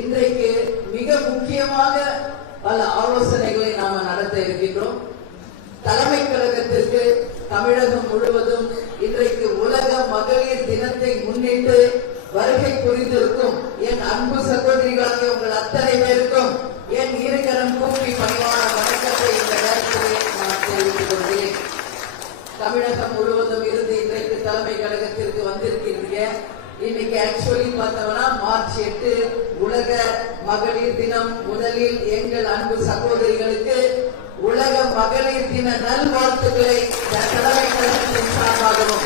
இன்றைக்கு மிக முக்கியமாக பல ஆலோசனைகளை நாம நடத்த இருக்கின்றோம். தலைமை கழகத்திற்கு தமிழகம் முழுவதும் இன்றைக்கு உலக மகளிர் தினத்தை முன்னிட்டு வருகை புரிந்திருக்கும் என் அன்பு சகோதரிகளாகிய உங்கள் அத்தனை பேருக்கும் என் இருக்கரம் கூப்பி பணிவான வணக்கத்தை இந்த நேரத்திலே நான் தெரிவித்துக் கொள்கிறேன். தமிழகம் முழுவதும் இருந்து இன்றைக்கு தலைமை கழகத்திற்கு வந்திருக்கின்ற இன்னைக்கு ஆக்சுவலி பார்த்தோம்னா மார்ச் எட்டு உலக மகளிர் தினம். முதலில் எங்கள் அன்பு சகோதரிகளுக்கு உலக மகளிர் தின நல்வாழ்த்துக்களை தலைமை கழகத்தின் சார்பாகவும்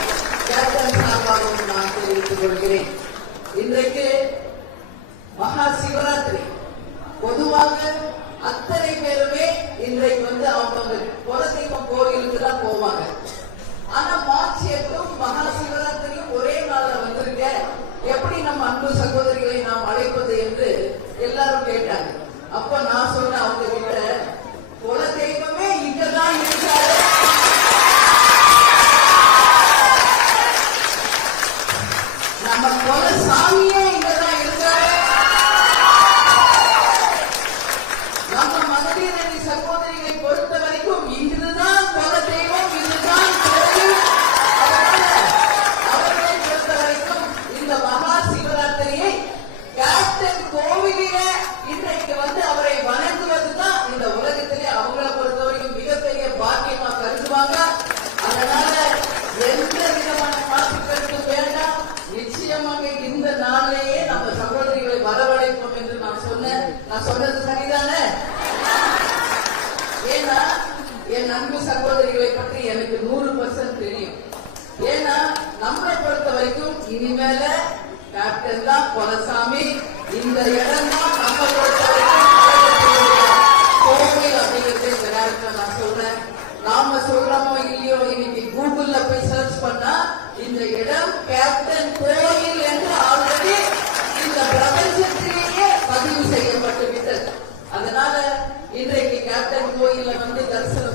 கேப்டன் சார்பாகவும் நான் தெரிவித்துக் கொள்கிறேன் இன்றைக்கு மகா சிவராத்திரி பொதுவாக அத்தனை பேருமே இன்றைக்கு வந்து அவங்க குலதெய்வம் கோயிலுக்கு தான் போவாங்க ஆனா மார்ச் எட்டும் மகா சிவராத்திரியும் ஒரே நாள்ல வந்திருக்க எப்படி நம்ம அன்பு சகோதரிகளை நாம் அழைப்பது என்று எல்லாரும் கேட்டாங்க அப்ப நான் சொன்ன அவங்க கிட்ட குலதெய்வமே இங்கதான் இருக்காரு. நம்ம குல சாமியே இங்கதான் இருக்காரு நம்ம மகளிர் அணி சகோதரிகளை பொறுத்த வரைக்கும் இன்றுதான் குல தெய்வம் இன்றுதான் கோவில் அதனால அவர்களை பொறுத்த வரைக்கும் இந்த மகா சிவராத்திரியை கேப்டன் கோவிலில இன்றைக்கு வந்து அவரை வணங்குவதுதான் இந்த உலகத்திலே அவங்கள பொறுத்த வரைக்கும் மிகப்பெரிய பாக்கியமா கருதுவாங்க அதனால எந்த விதமான மாற்று கருத்து வேண்டாம் நிச்சயமாக இந்த நாளிலேயே நம்ம சகோதரிகளை வரவழைப்போம் என்று நான் சொன்னேன் நான் சொன்னது சரிதானே ஏன்னா என் அன்பு சகோதரிகளை பற்றி எனக்கு நூறு பர்சன்ட் தெரியும். ஏன்னா நம்மளை பொறுத்த வரைக்கும் இனிமேல கேப்டன் தான் கொலசாமி. இந்த இடம் தான் நம்ம பொறுத்த வரைக்கும் கோவில் அப்படிங்கிறது இந்த நேரத்தில் நான் சொல்றேன். நாம சொல்றோமோ இல்லையோ இன்னைக்கு கூகுள்ல போய் சர்ச் பண்ணா இந்த இடம் கேப்டன் கோவில் என்று ஆல்ரெடி இந்த பிரபஞ்சத்திலேயே பதிவு செய்யப்பட்டு விட்டது அதனால இன்றைக்கு கேப்டன் கோயில்ல வந்து தரிசனம்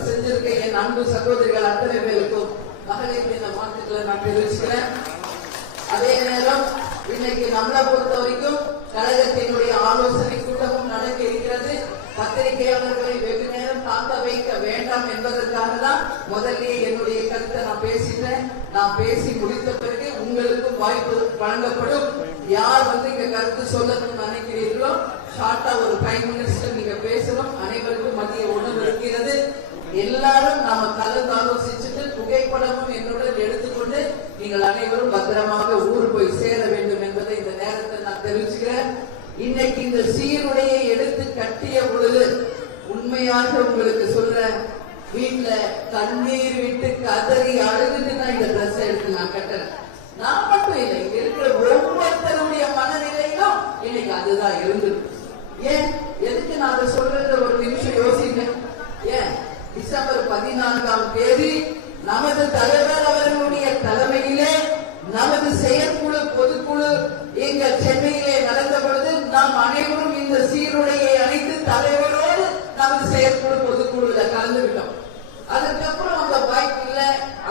அன்பு சகோதரிகள் அத்தனை பேருக்கும் மகளிர் தின வாழ்த்துக்களை நான் தெரிவிச்சுக்கிறேன். அதே நேரம் இன்னைக்கு நம்மளை பொறுத்த வரைக்கும் கழகத்தினுடைய ஆலோசனை கூட்டமும் நடக்க இருக்கிறது. பத்திரிகையாளர்களை வெகு நேரம் தாக்க வைக்க வேண்டாம் என்பதற்காக தான் முதல்லயே என்னுடைய கருத்தை நான் பேசிட்டேன். நான் பேசி முடித்த பிறகு உங்களுக்கும் வாய்ப்பு வழங்கப்படும். யார் வந்து இங்க கருத்து சொல்லணும்னு நினைக்கிறீர்களோ ஷார்ட்டா ஒரு பிரைம் மினிஸ்டர் நீங்க பேசணும். புகைப்படமும் என்னுடன் எடுத்துக்கொண்டு நீங்கள் அனைவரும் பத்திரமாக ஊர் போய் சேர வேண்டும் என்பதை இந்த நேரத்தில் நான் தெரிவிச்சுக்கிறேன். இன்னைக்கு இந்த சீருடையை எடுத்து கட்டிய பொழுது உண்மையாக உங்களுக்கு சொல்றேன் வீட்டுல கண்ணீர் விட்டு கதறி அழுதுட்டு நான் இந்த ட்ரெஸ் எடுத்து நான் கட்டுறேன். நான் மட்டும் இல்லை இங்க இருக்கிற ஒவ்வொருத்தருடைய மனநிலையிலும் இன்னைக்கு அதுதான் இருந்திருக்கு ஏன்? எதுக்கு நான் அதை சொல்றது ஒரு நிமிஷம் யோசிங்க. ஏன்? டிசம்பர் பதினான்காம் தேதி நமது தலைவர் அவர்களுடைய தலைமையிலே நமது செயற்குழு பொதுக்குழு எங்கள் சென்னையிலே நடந்த பொழுது நாம் அனைவரும் இந்த சீருடையை அணிந்து தலைவரோடு நமது செயற்குழு பொதுக்குழுல கலந்துவிட்டோம். அதுக்கப்புறம் அந்த வாய்ப்பு இல்ல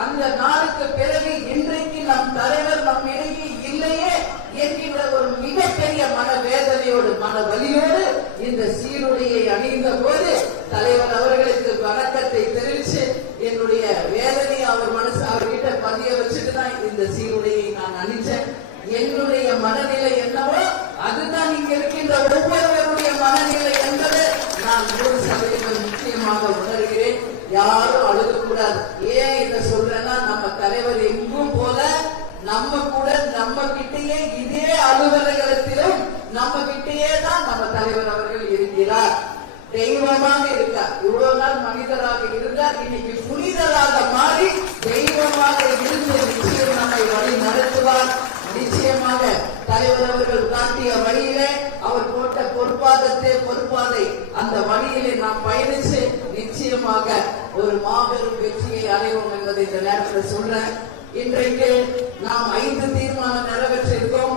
அந்த நாளுக்கு பிறகு இன்றைக்கு நம் தலைவர் நம் இடையே இல்லையே என்கின்ற ஒரு மிகப்பெரிய மன வேதனையோடு மன வலியோடு இந்த சீருடையை அணிந்த போது தலைவர் அவர்களுக்கு வணக்கத்தை தெரிவித்து என்னுடைய மனநிலை என்னவோ அதுதான் இங்க இருக்கின்ற ஒவ்வொருவருடைய மனநிலை என்பது நான் நூறு சதவீதம் நிச்சயமாக உணர்கிறேன். யாரும் அழுகக்கூடாது. ஏன் இதை சொல்றேன்னா நம்ம தலைவர் எங்கும் போல நம்ம கூட நம்ம கிட்டேயே இதே அலுவலகத்திலும் நம்ம கிட்டேயே தான் நம்ம தலைவர் அவர்கள் இருக்கிறார். தெய்வமாக இருக்கார். இவ்வளவு நாள் மனிதராக இருந்தார். இன்னைக்கு புனிதராக மாறி தெய்வமாக இருந்து நிச்சயம் நம்மை வழி நடத்துவார் நிச்சயமாக தலைவர் அவர்கள் காட்டிய வழியிலே அவர் போட்ட பொறுப்பாதத்தை பொறுப்பாதை அந்த வழியிலே நாம் பயணிச்சு நிச்சயமாக ஒரு மாபெரும் வெற்றியை அடைவோம் என்பதை இந்த நேரத்தில் சொல்றேன். இன்றைக்கு நாம் ஐந்து தீர்மானம் நிறைவேற்ற